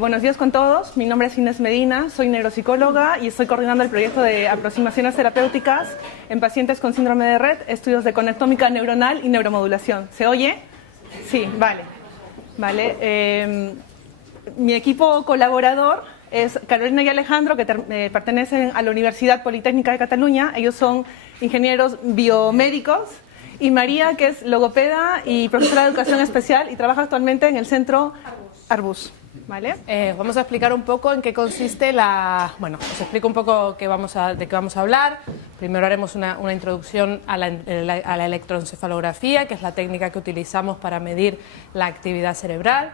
Buenos días con todos. Mi nombre es Inés Medina, soy neuropsicóloga y estoy coordinando el proyecto de aproximaciones terapéuticas en pacientes con síndrome de Rett, estudios de conectómica neuronal y neuromodulación. ¿Se oye? Sí, vale. Mi equipo colaborador es Carolina y Alejandro, que pertenecen a la Universidad Politécnica de Cataluña. Ellos son ingenieros biomédicos. Y María, que es logopeda y profesora de educación especial y trabaja actualmente en el centro Arbus. ¿Vale? Vamos a explicar un poco en qué consiste Bueno, os explico un poco de qué vamos a hablar. Primero haremos una introducción a la electroencefalografía, que es la técnica que utilizamos para medir la actividad cerebral.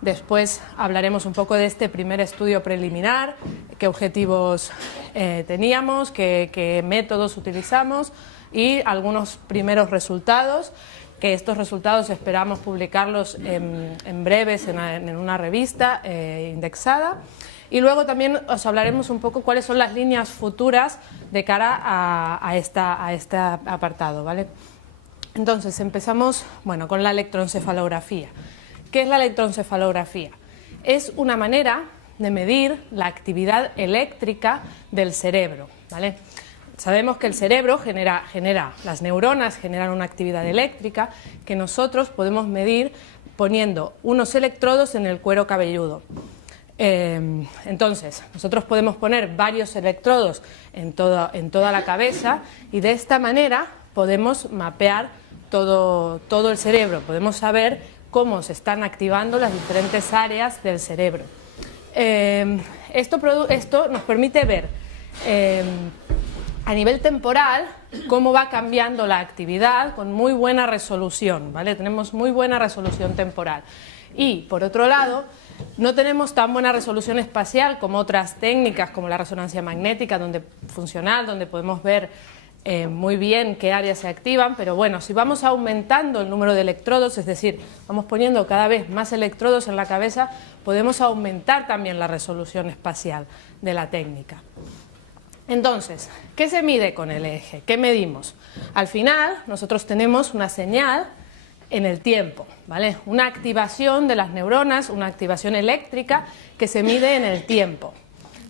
Después hablaremos un poco de este primer estudio preliminar, qué objetivos teníamos, qué métodos utilizamos y algunos primeros resultados, que estos resultados esperamos publicarlos en breves en una revista indexada. Y luego también os hablaremos un poco cuáles son las líneas futuras de cara a este apartado, ¿vale? Entonces empezamos con la electroencefalografía. ¿Qué es la electroencefalografía? Es una manera de medir la actividad eléctrica del cerebro, ¿vale? Sabemos que el cerebro las neuronas generan una actividad eléctrica que nosotros podemos medir poniendo unos electrodos en el cuero cabelludo. Entonces, nosotros podemos poner varios electrodos en toda la cabeza y de esta manera podemos mapear todo el cerebro, podemos saber cómo se están activando las diferentes áreas del cerebro. Esto nos permite ver a nivel temporal cómo va cambiando la actividad con muy buena resolución, ¿vale? Tenemos muy buena resolución temporal. Y, por otro lado, no tenemos tan buena resolución espacial como otras técnicas, como la resonancia magnética funcional, donde podemos ver muy bien qué áreas se activan, pero bueno, si vamos aumentando el número de electrodos, es decir, vamos poniendo cada vez más electrodos en la cabeza, podemos aumentar también la resolución espacial de la técnica. Entonces, ¿qué se mide con el EEG? ¿Qué medimos? Al final, nosotros tenemos una señal en el tiempo, ¿vale? Una activación de las neuronas, una activación eléctrica que se mide en el tiempo.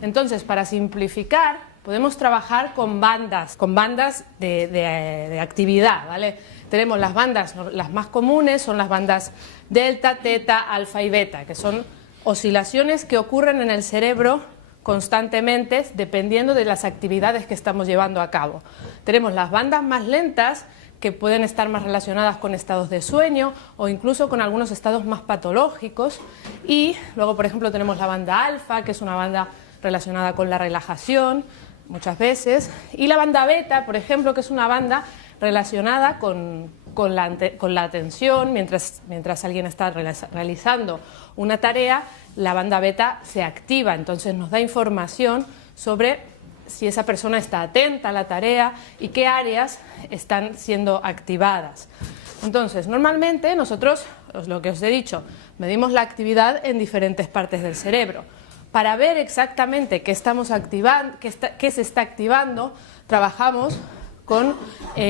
Entonces, para simplificar, podemos trabajar con bandas de actividad, ¿vale? Tenemos las bandas, las más comunes son las bandas delta, teta, alfa y beta, que son oscilaciones que ocurren en el cerebro constantemente dependiendo de las actividades que estamos llevando a cabo. Tenemos las bandas más lentas que pueden estar más relacionadas con estados de sueño o incluso con algunos estados más patológicos, y luego, por ejemplo, tenemos la banda alfa, que es una banda relacionada con la relajación muchas veces, y la banda beta, por ejemplo, que es una banda relacionada con la atención. Mientras alguien está realizando una tarea, la banda beta se activa, entonces nos da información sobre si esa persona está atenta a la tarea y qué áreas están siendo activadas. Entonces, normalmente nosotros, lo que os he dicho, medimos la actividad en diferentes partes del cerebro. Para ver exactamente qué estamos activando, qué se está activando, trabajamos con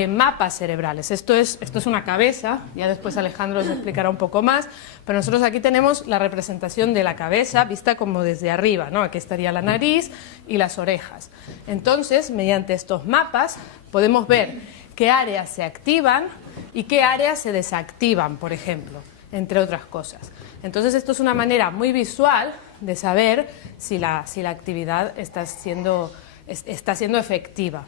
mapas cerebrales. Esto es una cabeza, ya después Alejandro os explicará un poco más, pero nosotros aquí tenemos la representación de la cabeza vista como desde arriba, ¿no? Aquí estaría la nariz y las orejas. Entonces, mediante estos mapas podemos ver qué áreas se activan y qué áreas se desactivan, por ejemplo, entre otras cosas. Entonces, esto es una manera muy visual de saber si la actividad está siendo efectiva.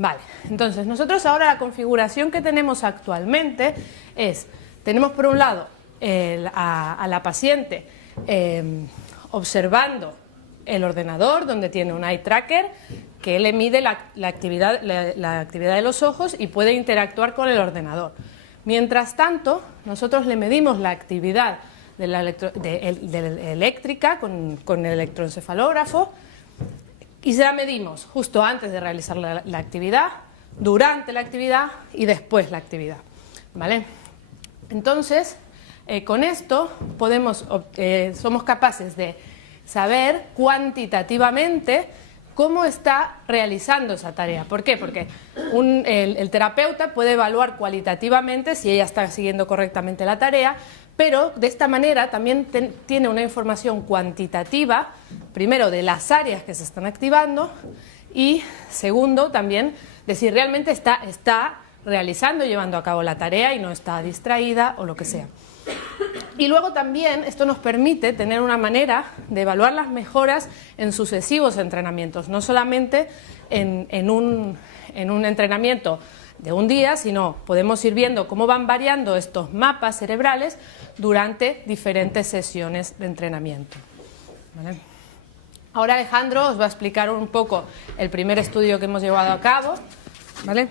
Vale, entonces nosotros ahora la configuración que tenemos actualmente tenemos por un lado a la paciente observando el ordenador, donde tiene un eye tracker que le mide la actividad de los ojos y puede interactuar con el ordenador. Mientras tanto, nosotros le medimos la actividad de la eléctrica con el electroencefalógrafo, y se la medimos justo antes de realizar la actividad, durante la actividad y después la actividad, ¿vale? Entonces, con esto somos capaces de saber cuantitativamente cómo está realizando esa tarea. ¿Por qué? Porque el terapeuta puede evaluar cualitativamente si ella está siguiendo correctamente la tarea, pero de esta manera también tiene una información cuantitativa, primero de las áreas que se están activando y segundo también de si realmente está realizando y llevando a cabo la tarea y no está distraída o lo que sea. Y luego también esto nos permite tener una manera de evaluar las mejoras en sucesivos entrenamientos, no solamente en un entrenamiento de un día, sino podemos ir viendo cómo van variando estos mapas cerebrales durante diferentes sesiones de entrenamiento. ¿Vale? Ahora Alejandro os va a explicar un poco el primer estudio que hemos llevado a cabo. ¿Vale?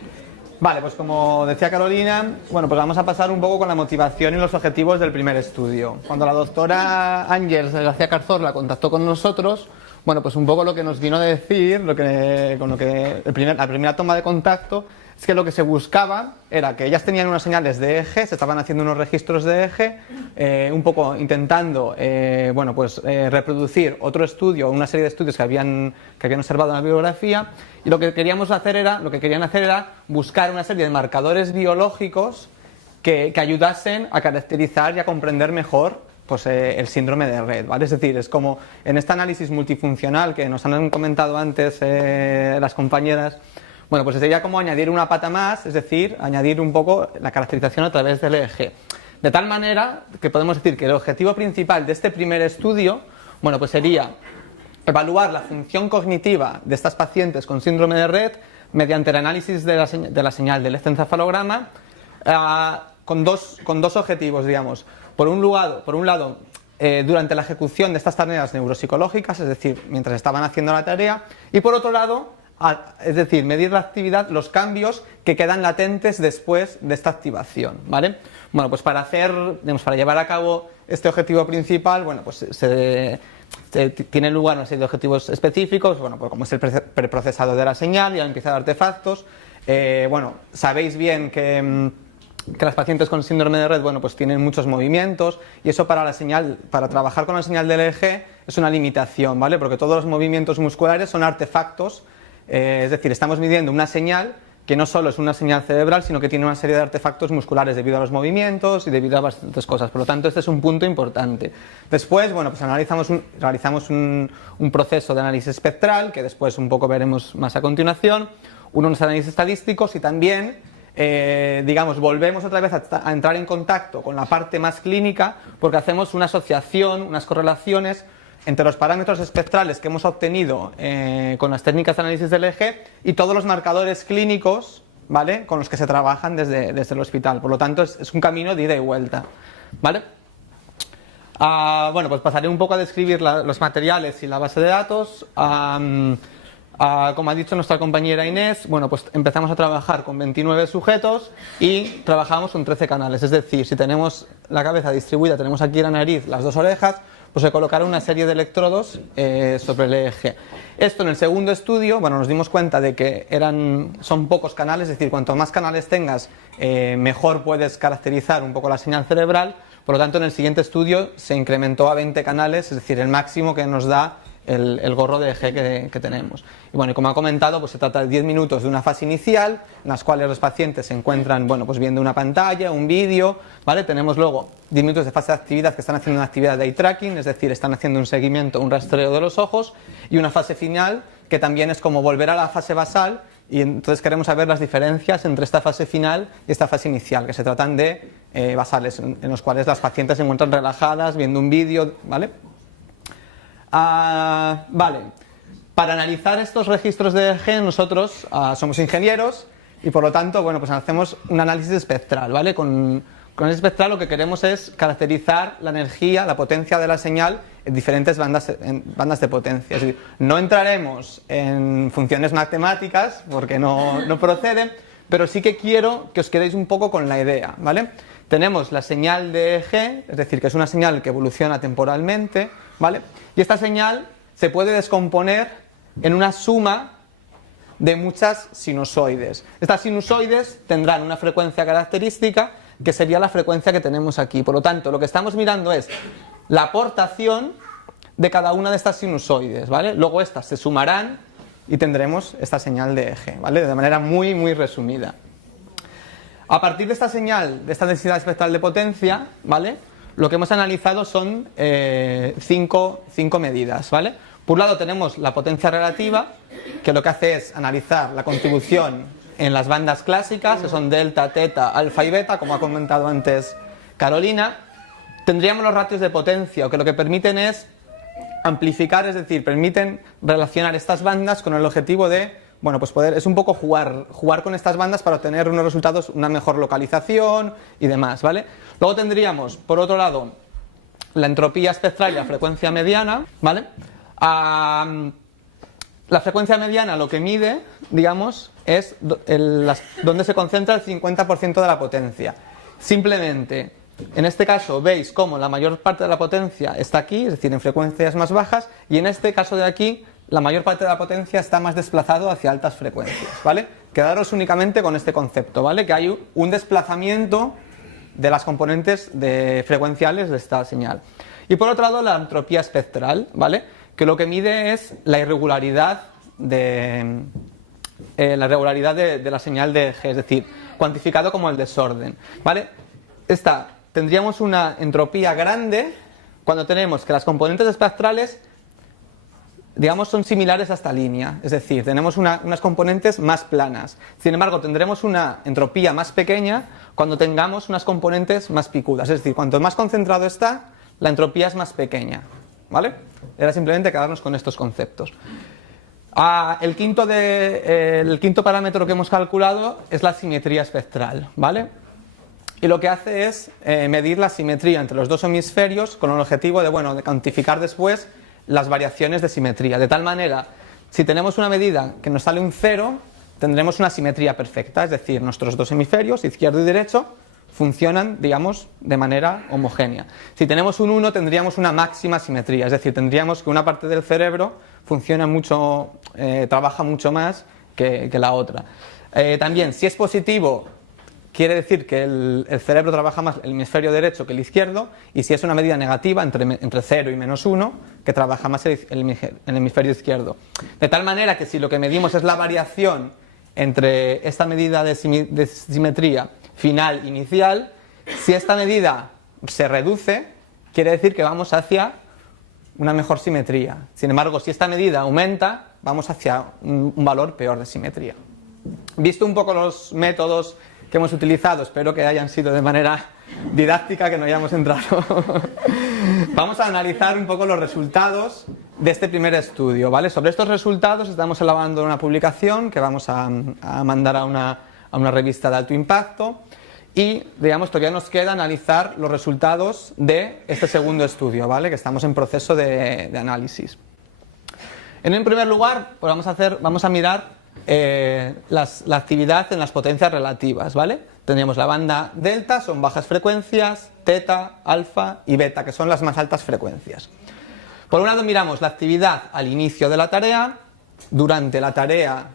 Vale, pues como decía Carolina, bueno, pues vamos a pasar un poco con la motivación y los objetivos del primer estudio. Cuando la doctora Ángels García Carzorla contactó con nosotros, bueno, pues un poco lo que nos vino a decir, la primera toma de contacto, es que lo que se buscaba era que ellas tenían unas señales de eje, se estaban haciendo unos registros de eje, un poco intentando reproducir otro estudio, una serie de estudios que habían observado en la bibliografía, y lo que querían hacer era buscar una serie de marcadores biológicos que ayudasen a caracterizar y a comprender mejor pues, el síndrome de Rett, ¿vale? Es decir, es como en este análisis multifuncional que nos han comentado antes las compañeras. Bueno, pues sería como añadir una pata más, es decir, añadir un poco la caracterización a través del eje. De tal manera que podemos decir que el objetivo principal de este primer estudio, bueno, pues sería evaluar la función cognitiva de estas pacientes con síndrome de Rett mediante el análisis de la señal del electroencefalograma con dos objetivos, digamos. Por un lado, durante la ejecución de estas tareas neuropsicológicas, es decir, mientras estaban haciendo la tarea, y por otro lado, es decir, medir la actividad, los cambios que quedan latentes después de esta activación, ¿vale? Bueno, pues para llevar a cabo este objetivo principal, bueno, pues tiene lugar una serie de objetivos específicos, bueno, pues como es el preprocesado de la señal y la limpieza de artefactos. Bueno, sabéis bien que las pacientes con síndrome de Rett, bueno, pues tienen muchos movimientos y eso para trabajar con la señal del eje es una limitación, ¿vale? Porque todos los movimientos musculares son artefactos. Es decir, estamos midiendo una señal que no solo es una señal cerebral, sino que tiene una serie de artefactos musculares debido a los movimientos y debido a bastantes cosas. Por lo tanto, este es un punto importante. Después, bueno, pues realizamos un proceso de análisis espectral, que después un poco veremos más a continuación, unos análisis estadísticos y también, volvemos otra vez a entrar en contacto con la parte más clínica, porque hacemos una asociación, unas correlaciones entre los parámetros espectrales que hemos obtenido con las técnicas de análisis del eje y todos los marcadores clínicos, ¿vale?, con los que se trabajan desde el hospital. Por lo tanto, es un camino de ida y vuelta, ¿vale? Bueno, pues pasaré un poco a describir los materiales y la base de datos. Como ha dicho nuestra compañera Inés, bueno, pues empezamos a trabajar con 29 sujetos y trabajamos con 13 canales. Es decir, si tenemos la cabeza distribuida, tenemos aquí la nariz, las dos orejas, pues se colocaron una serie de electrodos sobre el eje. Esto en el segundo estudio, bueno, nos dimos cuenta de que son pocos canales, es decir, cuanto más canales tengas, mejor puedes caracterizar un poco la señal cerebral. Por lo tanto, en el siguiente estudio se incrementó a 20 canales, es decir, el máximo que nos da el gorro de eje que tenemos. Y bueno, y como ha comentado, pues se trata de 10 minutos de una fase inicial, en las cuales los pacientes se encuentran, bueno, pues viendo una pantalla, un vídeo, ¿vale? Tenemos luego 10 minutos de fase de actividad que están haciendo una actividad de eye tracking, es decir, están haciendo un seguimiento, un rastreo de los ojos, y una fase final que también es como volver a la fase basal, y entonces queremos saber las diferencias entre esta fase final y esta fase inicial, que se tratan de basales, en los cuales las pacientes se encuentran relajadas, viendo un vídeo, ¿vale? Vale, para analizar estos registros de eje nosotros somos ingenieros y por lo tanto, bueno, pues hacemos un análisis espectral, ¿vale? Con el espectral lo que queremos es caracterizar la energía, la potencia de la señal en diferentes bandas de potencia. Es decir, no entraremos en funciones matemáticas porque no proceden, pero sí que quiero que os quedéis un poco con la idea, ¿vale? Tenemos la señal de eje, es decir, que es una señal que evoluciona temporalmente, ¿vale? Y esta señal se puede descomponer en una suma de muchas sinusoides. Estas sinusoides tendrán una frecuencia característica que sería la frecuencia que tenemos aquí. Por lo tanto, lo que estamos mirando es la aportación de cada una de estas sinusoides, ¿vale? Luego estas se sumarán y tendremos esta señal de eje, ¿vale? De manera muy, muy resumida. A partir de esta señal, de esta densidad espectral de potencia, ¿vale?, lo que hemos analizado son cinco medidas, ¿vale? Por un lado tenemos la potencia relativa, que lo que hace es analizar la contribución en las bandas clásicas, que son delta, teta, alfa y beta, como ha comentado antes Carolina. Tendríamos los ratios de potencia, que lo que permiten es amplificar, es decir, permiten relacionar estas bandas con el objetivo de, bueno, pues poder, es un poco jugar con estas bandas para obtener unos resultados, una mejor localización y demás, ¿vale? Luego tendríamos, por otro lado, la entropía espectral y la frecuencia mediana, ¿vale? La frecuencia mediana lo que mide, digamos, es donde se concentra el 50% de la potencia. Simplemente, en este caso veis cómo la mayor parte de la potencia está aquí, es decir, en frecuencias más bajas, y en este caso de aquí, la mayor parte de la potencia está más desplazado hacia altas frecuencias, ¿vale? Quedaros únicamente con este concepto, ¿vale? Que hay un desplazamiento de las componentes frecuenciales de esta señal. Y por otro lado, la entropía espectral, ¿vale? Que lo que mide es la irregularidad de la señal de G, es decir, cuantificado como el desorden, ¿vale? Tendríamos una entropía grande cuando tenemos que las componentes espectrales, digamos, son similares a esta línea, es decir, tenemos unas componentes más planas. Sin embargo, tendremos una entropía más pequeña cuando tengamos unas componentes más picudas, es decir, cuanto más concentrado está, la entropía es más pequeña, ¿vale? Era simplemente quedarnos con estos conceptos. El quinto parámetro que hemos calculado es la simetría espectral, ¿vale? Y lo que hace es medir la simetría entre los dos hemisferios con el objetivo de cuantificar después las variaciones de simetría. De tal manera, si tenemos una medida que nos sale un 0, tendremos una simetría perfecta, es decir, nuestros dos hemisferios, izquierdo y derecho, funcionan, digamos, de manera homogénea. Si tenemos un 1, tendríamos una máxima simetría, es decir, tendríamos que una parte del cerebro trabaja mucho más que la otra. También, si es positivo, quiere decir que el cerebro trabaja más el hemisferio derecho que el izquierdo, y si es una medida negativa, entre 0 y -1, que trabaja más el hemisferio izquierdo. De tal manera que si lo que medimos es la variación entre esta medida de simetría final inicial, si esta medida se reduce, quiere decir que vamos hacia una mejor simetría. Sin embargo, si esta medida aumenta, vamos hacia un valor peor de simetría. Visto un poco los métodos que hemos utilizado, espero que hayan sido de manera didáctica, que no hayamos entrado. Vamos a analizar un poco los resultados de este primer estudio, ¿vale? Sobre estos resultados estamos elaborando una publicación que vamos a mandar a una revista de alto impacto, y, digamos, todavía nos queda analizar los resultados de este segundo estudio, ¿vale? Que estamos en proceso de análisis. En el primer lugar, pues vamos a mirar la actividad en las potencias relativas, ¿vale? Tendríamos la banda delta, son bajas frecuencias, teta, alfa y beta, que son las más altas frecuencias. Por un lado miramos la actividad al inicio de la tarea, durante la tarea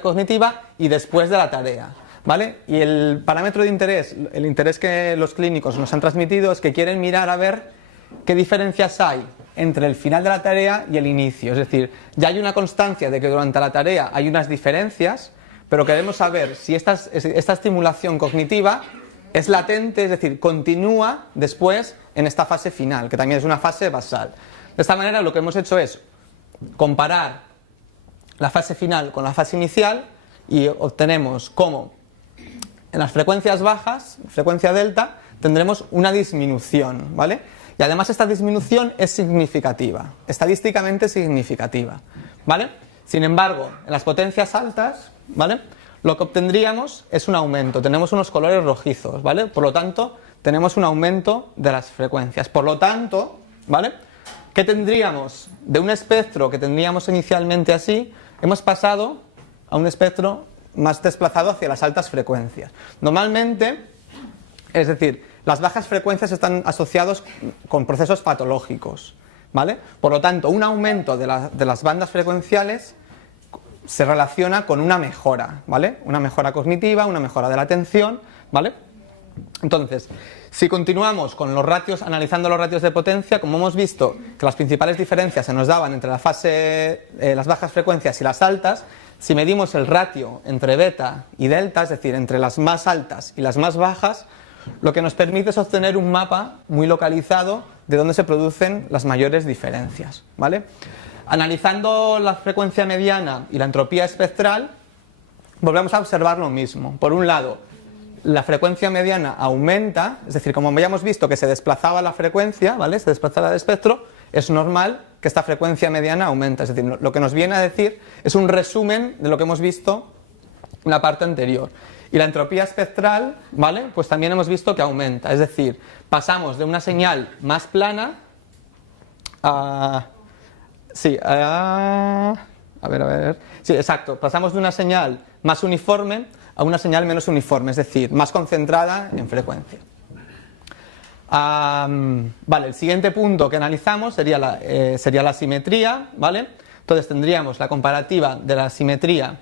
cognitiva y después de la tarea, ¿vale? Y el parámetro de interés, el interés que los clínicos nos han transmitido, es que quieren mirar a ver qué diferencias hay entre el final de la tarea y el inicio. Es decir, ya hay una constancia de que durante la tarea hay unas diferencias, pero queremos saber si esta estimulación cognitiva es latente, es decir, continúa después en esta fase final, que también es una fase basal. De esta manera, lo que hemos hecho es comparar la fase final con la fase inicial, y obtenemos cómo en las frecuencias bajas, frecuencia delta, tendremos una disminución, ¿vale? Y además esta disminución es significativa, estadísticamente significativa, ¿vale? Sin embargo, en las potencias altas, ¿vale?, lo que obtendríamos es un aumento, tenemos unos colores rojizos, ¿vale? Por lo tanto, tenemos un aumento de las frecuencias. Por lo tanto, ¿vale?, ¿qué tendríamos? De un espectro que tendríamos inicialmente así, hemos pasado a un espectro más desplazado hacia las altas frecuencias. Normalmente, es decir, las bajas frecuencias están asociados con procesos patológicos, ¿vale? Por lo tanto, un aumento de las bandas frecuenciales se relaciona con una mejora, ¿vale? Una mejora cognitiva, una mejora de la atención, ¿vale? Entonces, si continuamos con los ratios, analizando los ratios de potencia, como hemos visto que las principales diferencias se nos daban entre las bajas frecuencias y las altas, si medimos el ratio entre beta y delta, es decir, entre las más altas y las más bajas, lo que nos permite es obtener un mapa muy localizado de dónde se producen las mayores diferencias, ¿vale? Analizando la frecuencia mediana y la entropía espectral, volvemos a observar lo mismo. Por un lado, la frecuencia mediana aumenta, es decir, como habíamos visto que se desplazaba la frecuencia, ¿vale? Se desplazaba el espectro, es normal que esta frecuencia mediana aumenta. Es decir, lo que nos viene a decir es un resumen de lo que hemos visto en la parte anterior. Y la entropía espectral, ¿vale? Pues también hemos visto que aumenta. Es decir, pasamos de una señal más plana a... Sí, a ver. Sí, exacto. Pasamos de una señal más uniforme a una señal menos uniforme, es decir, más concentrada en frecuencia. Vale, el siguiente punto que analizamos sería la simetría, ¿vale? Entonces tendríamos la comparativa de la simetría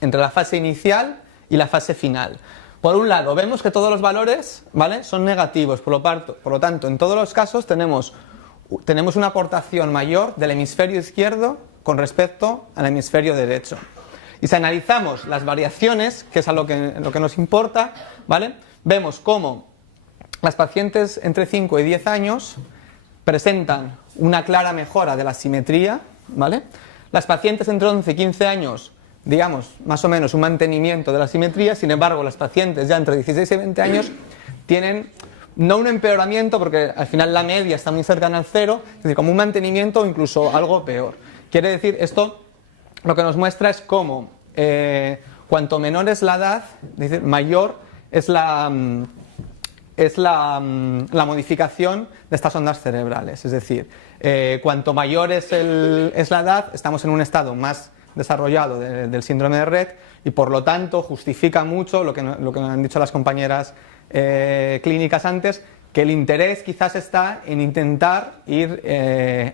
entre la fase inicial y la fase final. Por un lado, vemos que todos los valores, ¿vale?, son negativos, por lo tanto, en todos los casos tenemos una aportación mayor del hemisferio izquierdo con respecto al hemisferio derecho. Y si analizamos las variaciones, que es lo que nos importa, ¿vale?, vemos cómo las pacientes entre 5 y 10 años presentan una clara mejora de la simetría, ¿vale? Las pacientes entre 11 y 15 años, digamos, más o menos un mantenimiento de la simetría. Sin embargo, las pacientes ya entre 16 y 20 años tienen no un empeoramiento, porque al final la media está muy cercana al cero, es decir, como un mantenimiento o incluso algo peor. Quiere decir, esto lo que nos muestra es cómo cuanto menor es la edad, es decir, mayor es la modificación de estas ondas cerebrales. Es decir, cuanto mayor es la edad, estamos en un estado más desarrollado del síndrome de Rett, y por lo tanto justifica mucho lo que han dicho las compañeras clínicas antes, que el interés quizás está en intentar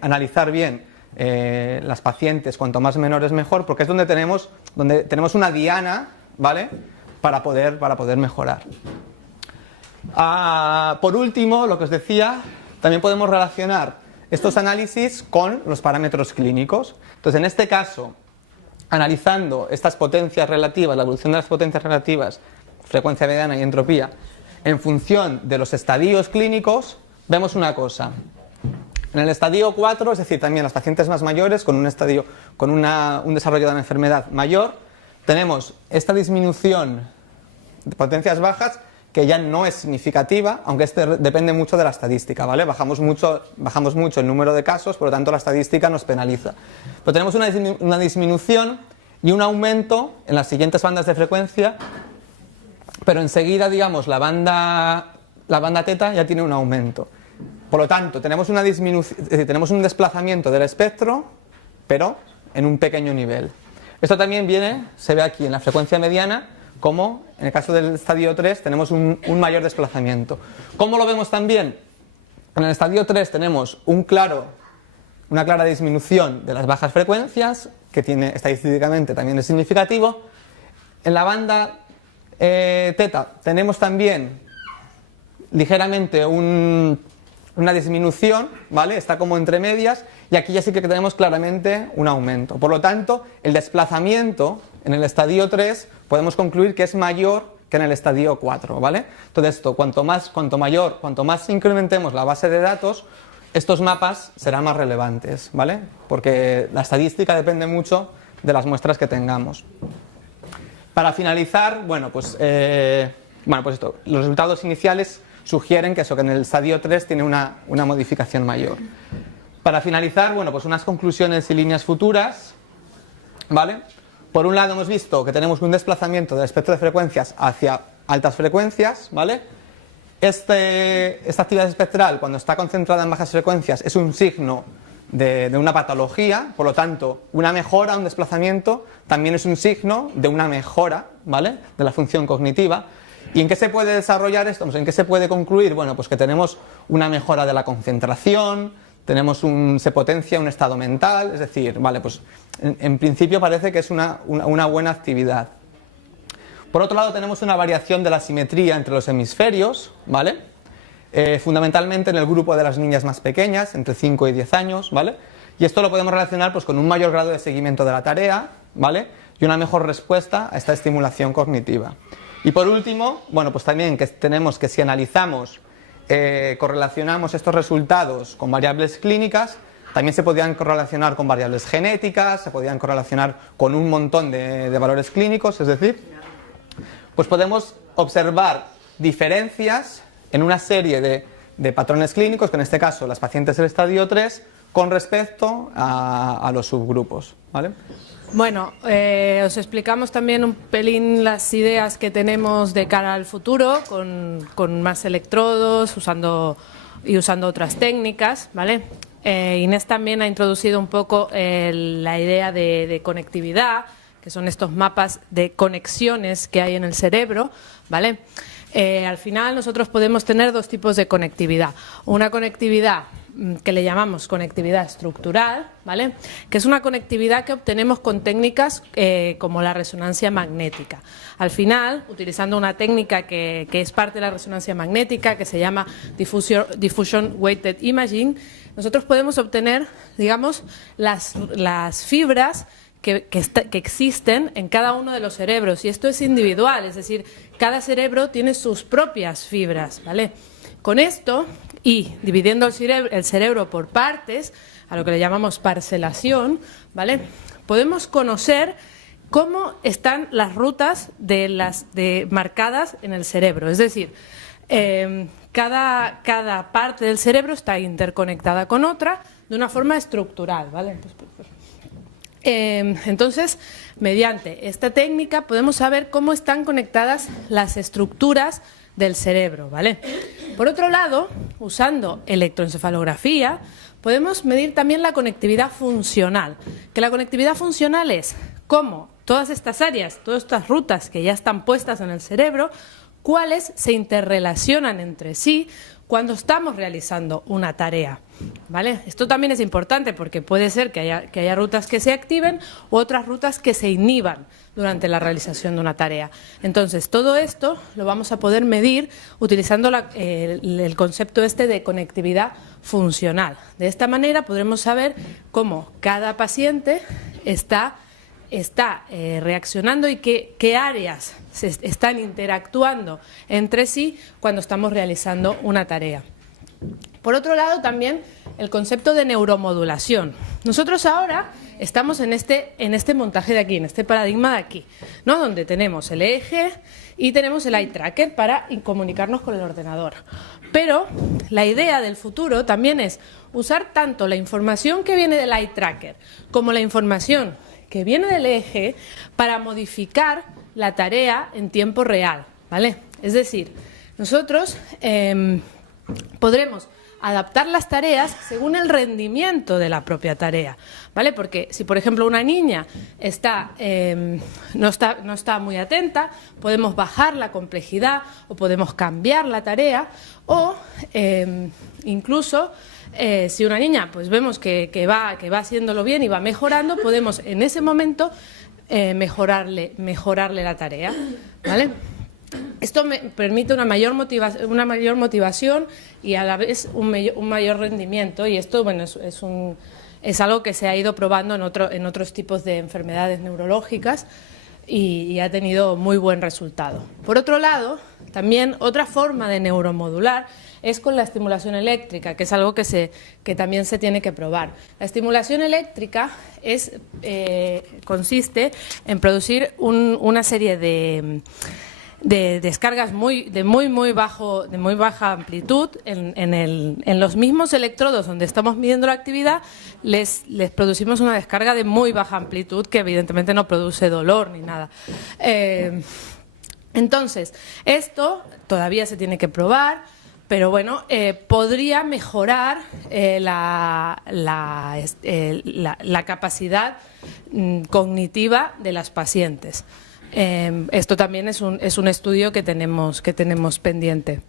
analizar bien las pacientes, cuanto más menores mejor, porque es donde tenemos una diana, ¿vale?, para poder mejorar. Por último, lo que os decía, también podemos relacionar estos análisis con los parámetros clínicos. Entonces, en este caso, analizando estas potencias relativas, la evolución de las potencias relativas, frecuencia mediana y entropía, en función de los estadios clínicos, vemos una cosa. En el estadio 4, es decir, también las pacientes más mayores, con un desarrollo de la enfermedad mayor, tenemos esta disminución de potencias bajas, que ya no es significativa, aunque depende mucho de la estadística, ¿vale? Bajamos mucho el número de casos, por lo tanto la estadística nos penaliza. Pero tenemos una disminución y un aumento en las siguientes bandas de frecuencia, pero enseguida, digamos, la banda teta ya tiene un aumento. Por lo tanto, tenemos tenemos un desplazamiento del espectro, pero en un pequeño nivel. Esto también se ve aquí en la frecuencia mediana, como en el caso del estadio 3 tenemos un mayor desplazamiento. ¿Cómo lo vemos también? En el estadio 3 tenemos una clara disminución de las bajas frecuencias, que estadísticamente también es significativo. En la banda teta tenemos también ligeramente una disminución, ¿vale? Está como entre medias, y aquí ya sí que tenemos claramente un aumento. Por lo tanto, el desplazamiento en el estadio 3 podemos concluir que es mayor que en el estadio 4, ¿vale? Entonces, cuanto más incrementemos la base de datos, estos mapas serán más relevantes, ¿vale? Porque la estadística depende mucho de las muestras que tengamos. Para finalizar, los resultados iniciales sugieren que en el estadio 3 tiene una modificación mayor. Para finalizar, unas conclusiones y líneas futuras, ¿vale? Por un lado hemos visto que tenemos un desplazamiento del espectro de frecuencias hacia altas frecuencias, ¿vale? Esta actividad espectral, cuando está concentrada en bajas frecuencias, es un signo de una patología. Por lo tanto, una mejora, un desplazamiento, también es un signo de una mejora, ¿vale?, de la función cognitiva. ¿Y en qué se puede desarrollar esto? ¿En qué se puede concluir? Pues que tenemos una mejora de la concentración, se potencia un estado mental, es decir, en principio parece que es una buena actividad. Por otro lado, tenemos una variación de la simetría entre los hemisferios, ¿vale? Fundamentalmente en el grupo de las niñas más pequeñas, entre 5 y 10 años, ¿vale? Y esto lo podemos relacionar con un mayor grado de seguimiento de la tarea, ¿vale?, y una mejor respuesta a esta estimulación cognitiva. Y por último, bueno, pues también que tenemos que si analizamos, correlacionamos estos resultados con variables clínicas, también se podían correlacionar con variables genéticas, se podían correlacionar con un montón de valores clínicos, es decir, pues podemos observar diferencias en una serie de patrones clínicos, que en este caso las pacientes del estadio 3, con respecto a los subgrupos, ¿vale? Bueno, os explicamos también un pelín las ideas que tenemos de cara al futuro, con más electrodos, usando otras técnicas, ¿vale? Inés también ha introducido un poco la idea de conectividad, que son estos mapas de conexiones que hay en el cerebro, ¿vale? Al final nosotros podemos tener dos tipos de conectividad. Una conectividad que le llamamos conectividad estructural, ¿vale? Que es una conectividad que obtenemos con técnicas como la resonancia magnética. Al final, utilizando una técnica que es parte de la resonancia magnética, que se llama Diffusion Weighted Imaging, nosotros podemos obtener, digamos, las fibras que existen en cada uno de los cerebros, y esto es individual, es decir, cada cerebro tiene sus propias fibras, ¿vale? Con esto, y dividiendo el cerebro por partes, a lo que le llamamos parcelación, ¿vale? Podemos conocer cómo están las rutas marcadas en el cerebro, es decir, cada parte del cerebro está interconectada con otra de una forma estructural, ¿vale? Entonces, mediante esta técnica podemos saber cómo están conectadas las estructuras del cerebro, ¿vale? Por otro lado, usando electroencefalografía, podemos medir también la conectividad funcional, que la conectividad funcional es cómo todas estas áreas, todas estas rutas que ya están puestas en el cerebro, cuáles se interrelacionan entre sí cuando estamos realizando una tarea, ¿vale? Esto también es importante porque puede ser que haya rutas que se activen u otras rutas que se inhiban durante la realización de una tarea. Entonces, todo esto lo vamos a poder medir utilizando el concepto de conectividad funcional. De esta manera podremos saber cómo cada paciente está reaccionando y qué áreas se están interactuando entre sí cuando estamos realizando una tarea. Por otro lado, también el concepto de neuromodulación. Nosotros ahora estamos en este montaje de aquí, en este paradigma de aquí, ¿no? Donde tenemos el eje y tenemos el eye tracker para comunicarnos con el ordenador. Pero la idea del futuro también es usar tanto la información que viene del eye tracker como la información que viene del eje para modificar la tarea en tiempo real, ¿vale? Es decir, nosotros podremos adaptar las tareas según el rendimiento de la propia tarea, ¿vale? Porque si, por ejemplo, una niña no está muy atenta, podemos bajar la complejidad o podemos cambiar la tarea, o incluso si una niña pues vemos que va haciéndolo bien y va mejorando, podemos en ese momento mejorarle la tarea, ¿vale? Esto me permite una mayor motivación y a la vez un mayor rendimiento, y esto, bueno, es algo que se ha ido probando en otros tipos de enfermedades neurológicas y ha tenido muy buen resultado. Por otro lado, también otra forma de neuromodular es con la estimulación eléctrica, que es algo que también se tiene que probar. La estimulación eléctrica consiste en producir una serie de descargas de muy baja amplitud en los mismos electrodos donde estamos midiendo la actividad. Les producimos una descarga de muy baja amplitud que evidentemente no produce dolor ni nada. Entonces, esto todavía se tiene que probar, pero bueno, podría mejorar la capacidad cognitiva de las pacientes. Esto también es un estudio que tenemos pendiente,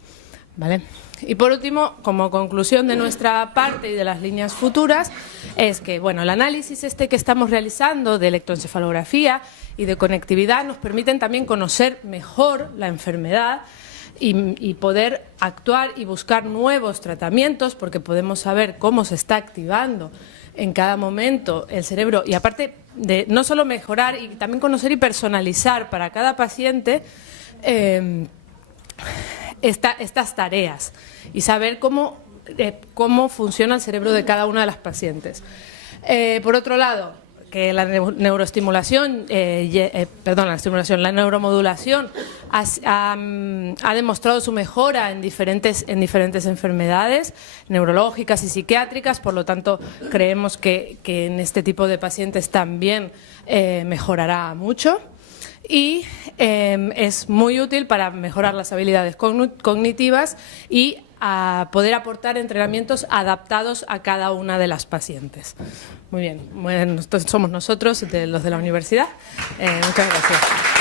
¿vale? Y por último, como conclusión de nuestra parte y de las líneas futuras, es que, bueno, el análisis que estamos realizando de electroencefalografía y de conectividad nos permiten también conocer mejor la enfermedad y poder actuar y buscar nuevos tratamientos, porque podemos saber cómo se está activando en cada momento el cerebro, y aparte de no solo mejorar, y también conocer y personalizar para cada paciente estas tareas y saber cómo funciona el cerebro de cada una de las pacientes. Por otro lado, que la neuroestimulación, la neuromodulación ha demostrado su mejora en diferentes enfermedades neurológicas y psiquiátricas, por lo tanto creemos que en este tipo de pacientes también mejorará mucho. Y es muy útil para mejorar las habilidades cognitivas y a poder aportar entrenamientos adaptados a cada una de las pacientes. Muy bien, bueno, somos nosotros, los de la universidad. Muchas gracias.